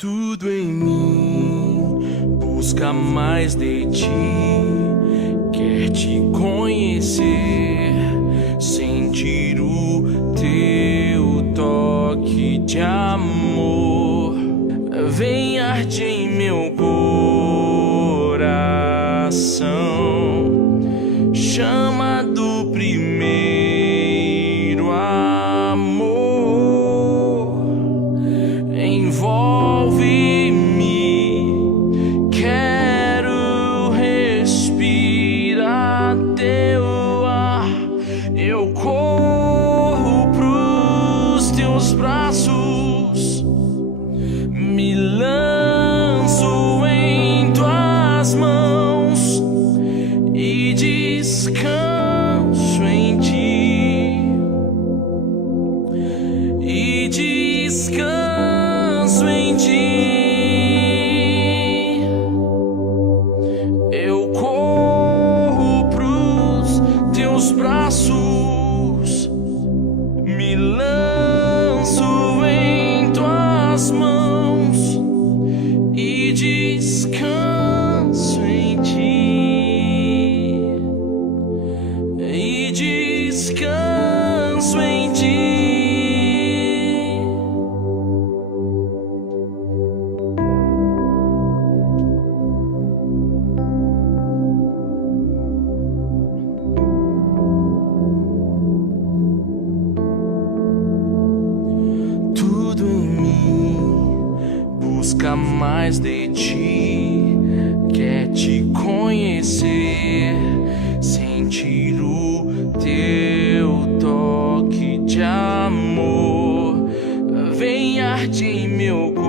Tudo em mim busca mais de ti, quer te conhecer, sentir o teu toque de amor. Vem arde em meu coração, chama do primeiro amor. Envolve-me, quero respirar teu ar. Eu corro pros teus braços, me lanço em tuas mãos e descanso em ti. E descanso em ti. Eu corro pros teus braços, me lanço em tuas mãos e descanso em ti. E descanso em ti. Tudo em mim busca mais de ti, quer te conhecer, sentir o teu toque de amor. Vem arde em meu coração,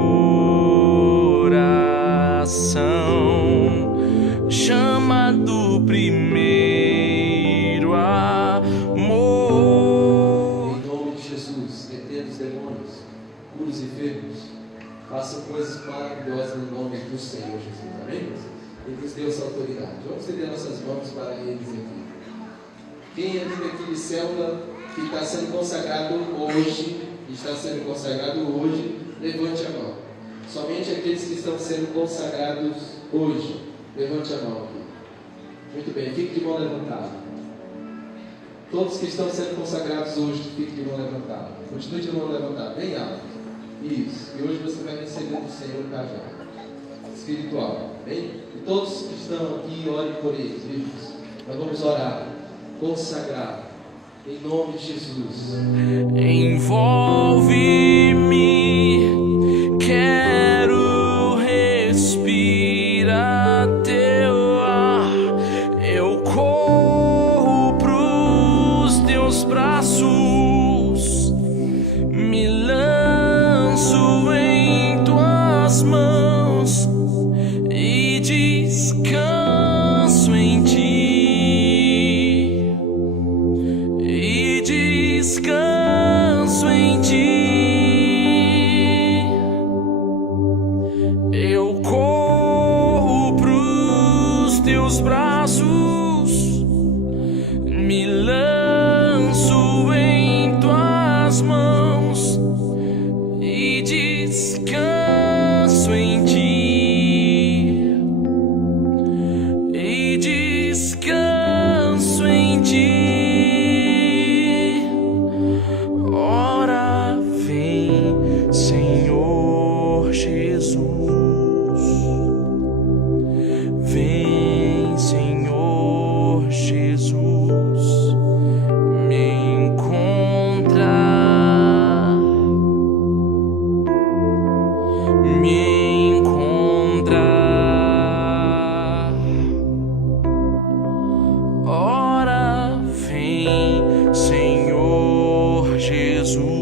chama do primeiro amor. Em nome de Jesus, retendo os demônios, cura os enfermos, faça coisas maravilhosas no nome do Senhor Jesus, amém? Ele nos deu essa autoridade. Vamos estender nossas mãos para eles aqui. Quem é aqui de célula que está sendo consagrado hoje, levante a mão. Somente aqueles que estão sendo consagrados hoje, levante a mão aqui. Muito bem, fique de mão levantada. Todos que estão sendo consagrados hoje, fique de mão levantada. Continue de mão levantada, bem alto. Isso. E hoje você vai receber do Senhor o cajado espiritual. Bem? E todos que estão aqui, orem por eles, vivos. Nós vamos orar, consagrar, em nome de Jesus. Envolve-me, quero respirar teu ar. Eu corro pros teus braços, me lanço em tuas mãos e descanso em ti. E descanso em ti. Eu corro pros teus braços, me lanço em tuas mãos e descanso em ti. E descanso em ti. Ora vem, Senhor Jesus. Vem, Senhor Jesus, me encontrar. Me encontrar. Ora vem, Senhor Jesus.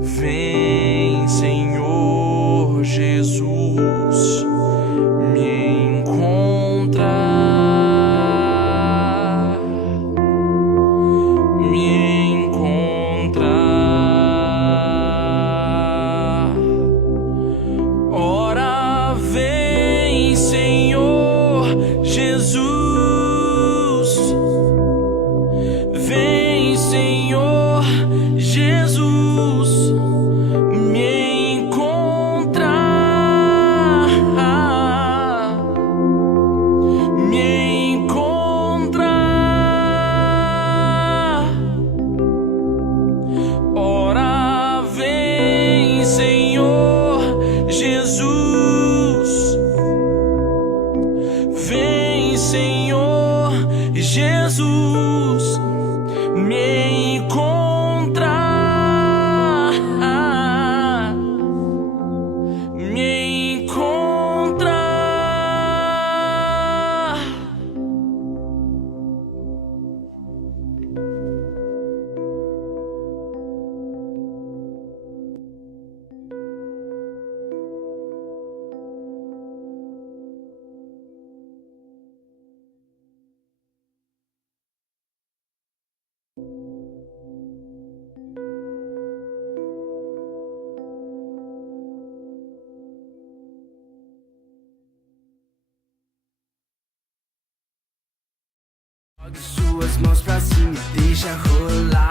Vem, Senhor Jesus, me encontrar. Me encontrar. Ora vem, Senhor Jesus. Vem, Senhor Jesus, me Jogue suas mãos pra cima e deixa rolar.